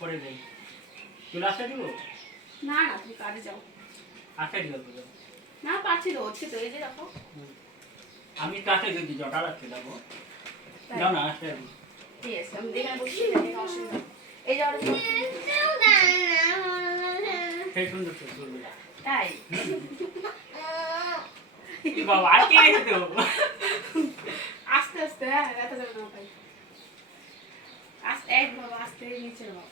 পরে যাই। চলে আসতে দিব? না না তুমি কাজে যাও। দিব না পাচ্ছি তো হচ্ছে তো এই যে দেখো। আমি কাছে যদি জটা রাখতে যাব। যাও না আসতে তাই বাবা আর কি তো আস্তে আস্তে হ্যাঁ ব্যথা যাবে না ভাই আস্তে এক বাবা আস্তে নিচে বাবা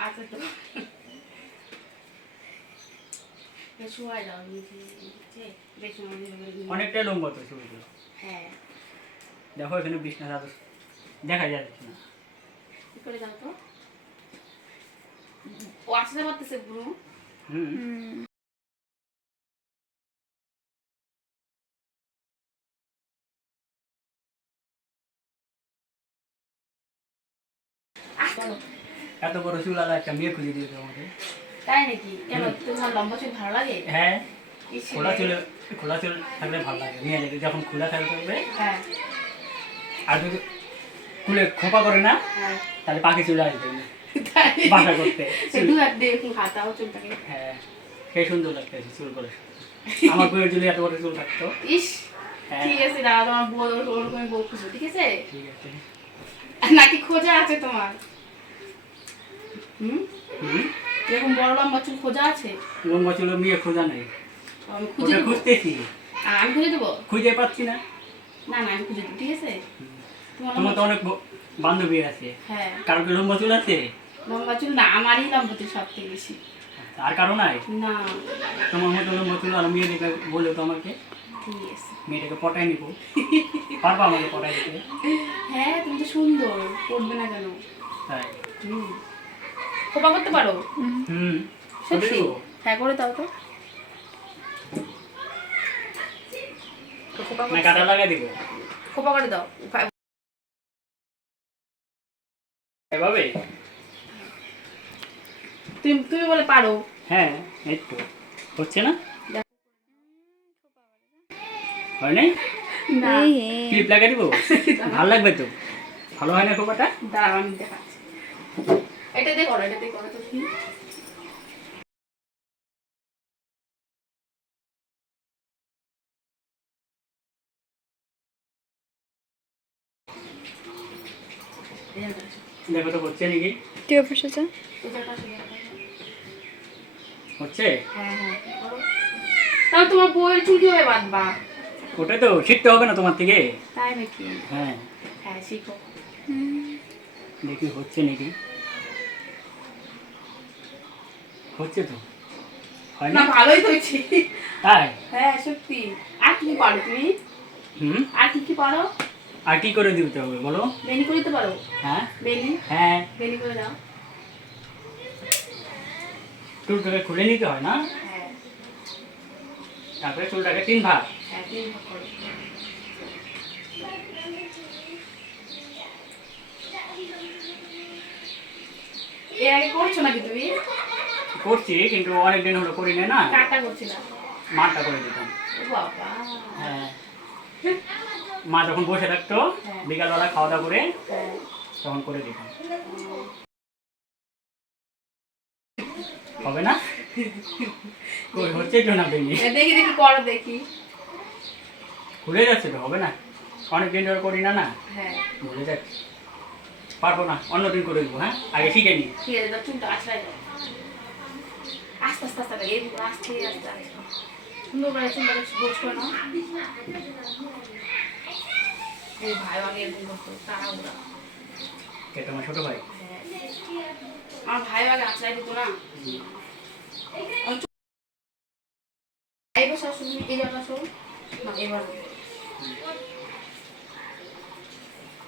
আচ্ছা তো শোয়া যাও নিচে নিচে বেশি অনেকটা লম্বা তো ছবিগুলো হ্যাঁ। দেখো এখানে বিছনা চাদর। দেখা যাচ্ছে না কি করে যাও তো। ও আসতে পারতেছে বুনু হুম। এত বড় চুলালা একটা মেয়ে খুঁজে দিয়েছে আমাকে। তাই নাকি? কেন তোমার লম্বা চুল ভালো লাগে? হ্যাঁ। খোলা চুলে খোলা চুল থাকলে ভালো লাগে। মেয়েদের যখন খোলা থাকবে হ্যাঁ। আর যদি খুলে খোপা করে না হ্যাঁ। তাহলে পাখি চলে আসবে। বাসা করতে। হ্যাঁ সেই সুন্দর লাগতে চুল করে। আমার বইয়ের চুলে এত বড় চুল থাকতো। ইস হ্যাঁ। ঠিক আছে দাদা তোমার বউ ওরকম বউ খুঁজো ঠিক আছে? ঠিক আছে। নাকি খোঁজা আছে তোমার? হুম? হুম? এরকম বড় লম্বা চুল খোঁজা আছে? লম্বা চুল মেয়ে খোঁজা নেই। আমি খুঁজে খুঁজতেছি। আমি খুঁজে দেবো? খুঁজে পাচ্ছি না। না না আমি খুঁজে দেবো ঠিক আছে? তোমার তো অনেক বান্ধবী আছে। হ্যাঁ। কারও কি লম্বা চুল আছে? লম্বা চুল না আমারই লম্বা চুল সব থেকে বেশি আর কারও নাই? না। তোমার মতো লম্বা চুল আর মেয়েদেরকে বলে তো আমাকে। ঠিক আছে। মেয়েটাকে পটাই নিবো। পারবা আমাকে পটাই দিতে? হ্যাঁ তুমি তো সুন্দর করবে না কেন? তাই? খোপা করতে পারো? হুম। সত্যি? হ্যাঁ করে দাও তো। খোপা করে দাও। এভাবে? তুমি তুমি বলে পারো। হ্যাঁ এই তো। হচ্ছে না? হয় নাই? ক্লিপ লাগাই দিব? ভালো লাগবে তো? ভালো হয় না খোপাটা? দাঁড়াও আমি দেখাচ্ছি। এটা দিয়ে করো এটা দিয়ে করো তো। যে দেখো। তো হচ্ছে নাকি? তুইও বসেছে এটা হচ্ছে? হ্যাঁ হ্যাঁ। তাহলে তোমার বউয়ের চুল কীভাবে বাঁধবা। ওটাই তো শিখতে হবে না তোমার থেকে? তাই নাকি? হ্যাঁ। হ্যাঁ শিখো। দেখি হচ্ছে নাকি? হচ্ছে তো। হয় না ভালোই তো হয়েছে। তাই? হ্যাঁ সত্যি। আর কি পারো তুমি? হুম? আর কি কি পারো? আর কি করে দিতে হবে বলো? বেনি করে দিতে পারো। হ্যাঁ? বেনি? হ্যাঁ। বেনি করে দাও। চুলটাকে খুলে নিতে হয় না? হ্যাঁ। তারপরে চুলটাকে তিন ভাগ। হ্যাঁ এর আগে করছ নাকি তুমি? করছি কিন্তু অনেকদিন হলো করি না। কাটা করছিলা? মাটা করে দিতাম। বাবা। হ্যাঁ। মা যখন বসে থাকতো হ্যাঁ। বিকালবেলা খাওয়া দাওয়া করে হ্যাঁ। তখন করে দিতাম। হবে না? কই হচ্ছে তো না বেনি এ দেখি দেখি করো দেখি। খুলে যাচ্ছে তো হবে না? অনেক দিন ধরে করি না না? হ্যাঁ। ভুলে যাচ্ছে। পারব না অন্যদিন করে দেবো হ্যাঁ? আগে শিখে নি। ঠিক আছে চুলটা আছড়াই দাও। আস্তে আস্তে আস্তে এই আস্তে আস্তে আস্তে। সুন্দর করে চুলটাকে গোছ করে নাও ভাই কে তোমার ছোট ভাই? আমার ভাই আগে আছড়াই দিত না। আমি চুল- এবার শুনি এই জায়গাটা শোন না এবার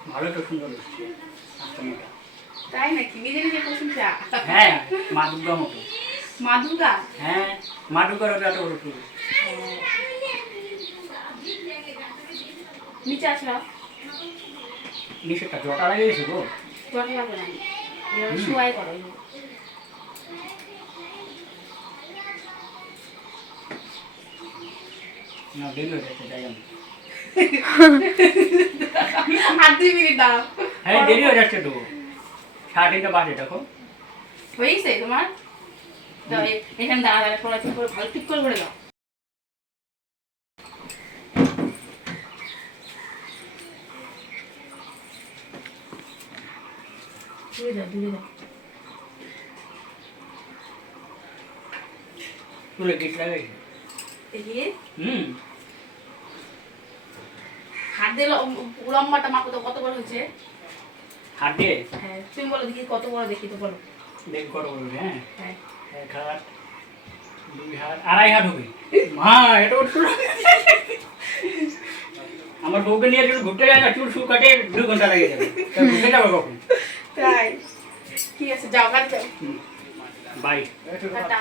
ভালো তো সুন্দর হচ্ছে মোটা। তাই নাকি? নিজে নিজে প্রশংসা হ্যাঁ মা দুর্গা মতো। মা দুর্গা? হ্যাঁ মা দুর্গার ওটা এত বড় নিচে আসলাম। নিচেরটা জটা লাগিয়ে দিয়েছে গো? জটে যাবে না। শুয়াই করো না দেরি যাচ্ছে যাই আর দুই মিনিট দাও হ্যাঁ দেরি হয়ে যাচ্ছে তো। সাড়ে তিনটা বাজে দেখো। হয়েছে তোমার? এখানে দাঁড়া দাঁড়া ঠিক করে ভালো ঠিক করে করে দাও দূরে দূরে গিট হুম। হাত দিয়ে লম্বাটা মাপো তো কত বড় হয়েছে? হাতে হ্যাঁ তুমি বলো দেখি কত বড় দেখি তো বলো। দেখ কত বলবে হ্যাঁ। হ্যাঁ। এক হাত দুই হাত আড়াই হাত হবে। মা এটা আমার বউকে নিয়ে ঘুরতে যায় না চুল শু কাটে দুই ঘণ্টা লেগে যাবে। ঘুরতে যাবে কখন? তাই ঠিক আছে যাও কাজ যাও বাই টাটা